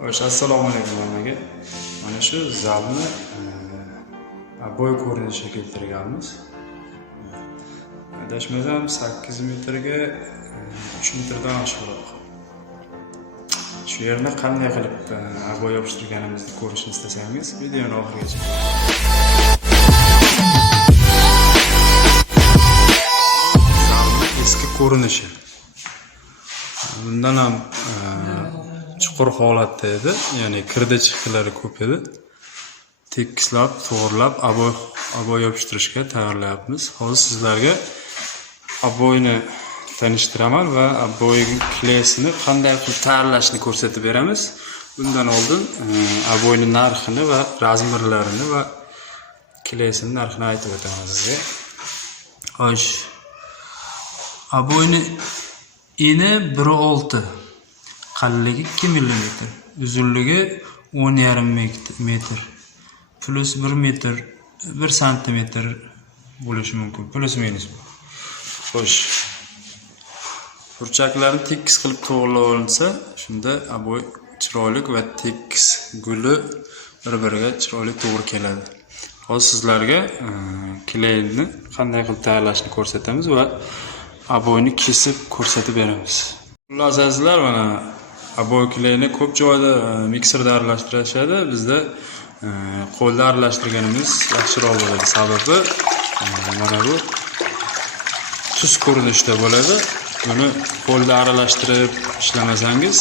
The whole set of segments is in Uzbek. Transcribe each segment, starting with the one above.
Assalomu alaykum hammaga. Mana shu zalni bo'y ko'rinishga keltirganmiz. Adashmasam 8 metrga 3 metrdan oshiqroq. Shu yerni qanday qilib bo'y yopishtirganimizni ko'rishni istasangiz, videoni oxirigacha eski ko'rinishi. Bundan ham chuqur holatda edi, ya'ni kirdi chiqdilari ko'p edi. Tekislab, to'g'rilab, aboy yopishtirishga tayyorlayapmiz. Hozir sizlarga aboyni tanishtiraman va aboy klesini qanday qilib tayyorlashni ko'rsatib beramiz. Bundan oldin aboyni narxini va razmerlarini va klesini narxini aytib o'taman sizga. Xo'sh. Aboyni eni 1.6, qalinligi 2 mm, uzunligi 10,5 metr, plus 1 metr, 1 santimetr bo'lishi mumkin, plus minus. Xo'sh. Burchaklarni tekis qilib to'g'rilab olinsa, shunda aboy chiroyli va tekis guli bir-biriga chiroyli to'g'ri keladi. Hozir sizlarga kleyni qanday qilib tayyorlashni ko'rsatamiz va aboyni kesib ko'rsatib beramiz. Xullas azizlar, mana aboy kleyni ko'p joyda mikserda aralashtirishadi. Bizda qo'lda aralashtirganimiz yaxshiroq bo'ladi. Sababi mana bu tuz ko'rinishda bo'ladi. Buni qo'lda aralashtirib ishlamasangiz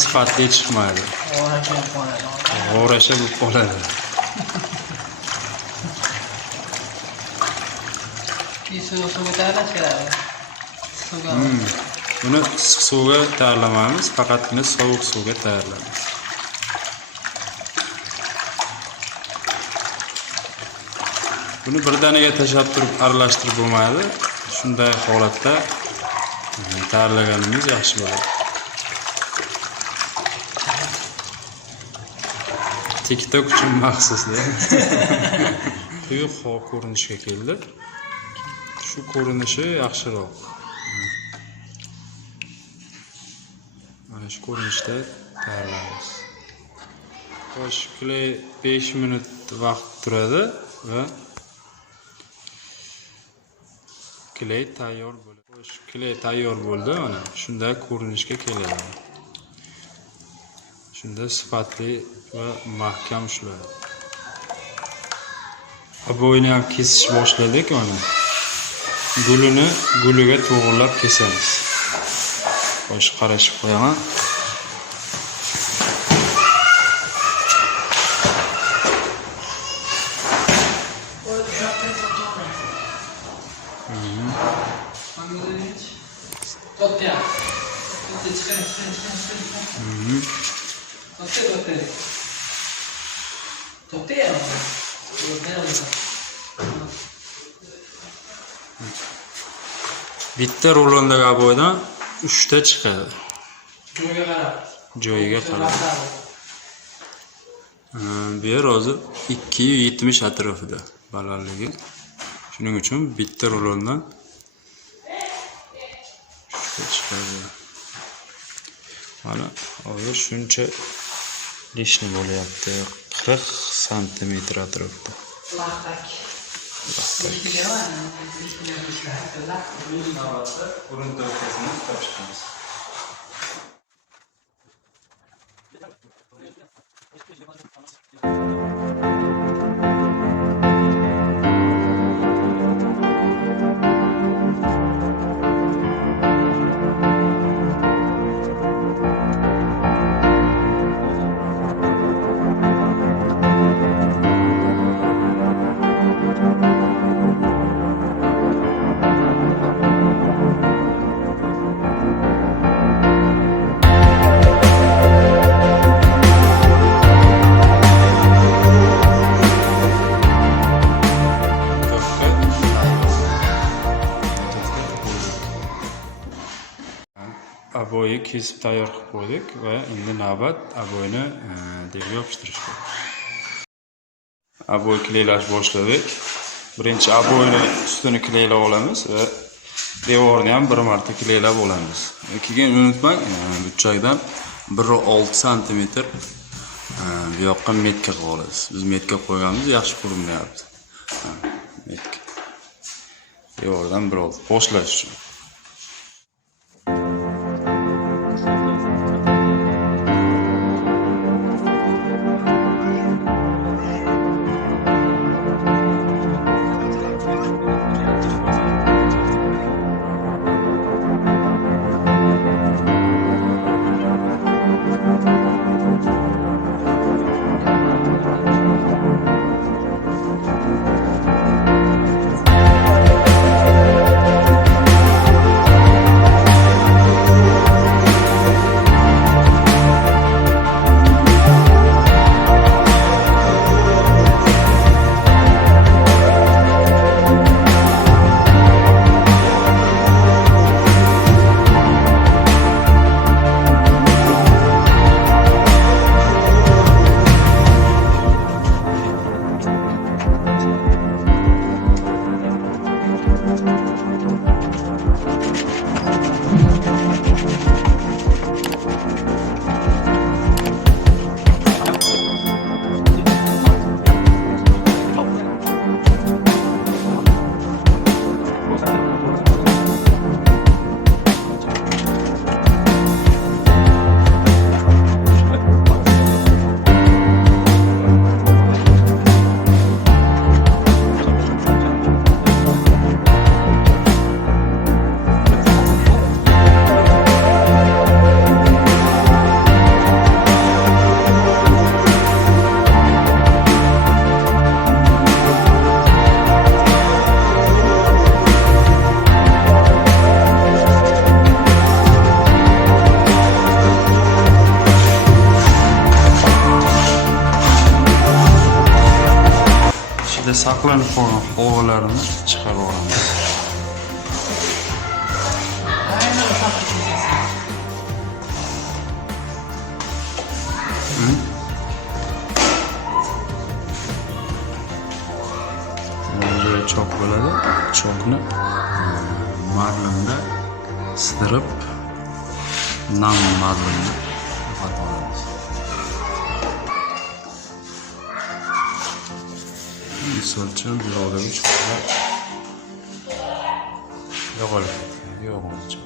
sifatli chiqmaydi. G'o'rasha bo'lib qoladi. Buni issiq suvga tayyorlamaymiz, faqatgina sovuq suvga tayyorlaymiz. Buni birdaniga tashlab turib aralashtirib bo'lmaydi. Shunday holatda tayyorlaganimiz yaxshi bo'ladi. TikTok uchun maxsusda. Quyuq ko'rinishga keldi. Shu ko'rinishi yaxshiroq. Mana shu ko'rinishda tayyorlaymiz. Xo'sh, kley 5 minut vaqt turadi va kley tayyor bo'ladi. Xo'sh, kley tayyor bo'ldi, mana shunday ko'rinishga keladi. Shunda sifatli va mahkam ushlaydi. Aboyni ham kesish boshladik, mana. Guliga to'g'rilab kesamiz. Xo'sh, qarashib qo'yaman. Bitta rulondagi aboydan 3 ta chiqadi. Joyiga qarab. Bu yer hozir 270 atrofida balandligi. Shuning uchun bitta rulondan 3 ta chiqadi. Mana hozir shuncha lishni bo'lyapti. 40 santimetr atrofida. Aboyi kesib tayyor qilib qo'ydik va endi navbat aboyni devga yopishtirishga. Aboy kleylash boshladik. Birinchi aboyni ustini kleylab olamiz va devorni ham bir marta kleylab olamiz. Keyin unutmang, burchakdan 1,6 santimetr bu yoqqa metka qilib olasiz. Biz metka qo'yganmiz, yaxshi ko'rinmayapti. Metka. Yo'qdan 1,6 boshlash uchun. Saqlanib qolgan havolarni chiqarib olamiz. Bunday chok bo'ladi. Chokni marlinda sidirib, nam marlinda yo'qotib olamiz. Misol uchun buyoqdagi choklar yo'qolib ketgan, yo'q chok.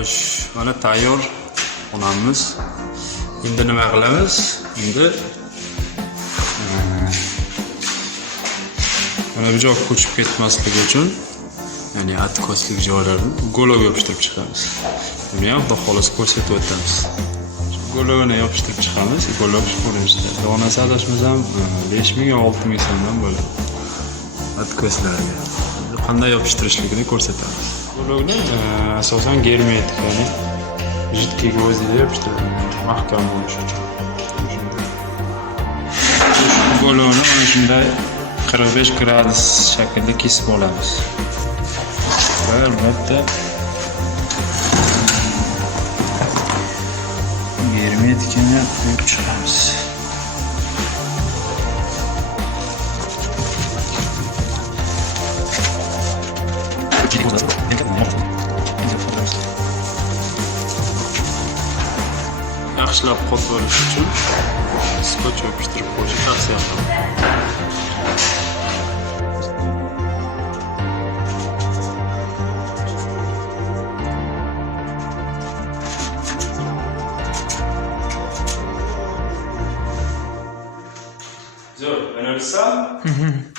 Xo'sh, mana tayyor xonamiz. Endi nima qilamiz? Endi mana bu joy ko'chib ketmasligi uchun, ya'ni atkoslik joylarni go'lovga yopishtirib chiqamiz. Buni ham xudo xolos ko'rsatib o'tamiz. Go'lovini yopishtirib chiqamiz. Go'lov ko'rinishda. Donasi adashmasam 5000 yo 6000 so'mdan bo'ladi. Atkoslarga qanday yopishtirishligini ko'rsatamiz. Go'lovni asosan germetik, ya'ni jidkiga o'zida yopishtiradi, mahkam bo'lishi uchun. Go'lovni mana shunday 45 gradus shaklda kesib olamiz. Va albatta germetikini qo'yib chiqamiz. Yaxshilab qotib olish uchun skotch yopishtirib qo'yishni tavsiya qilaman. So, wenn du das sagst,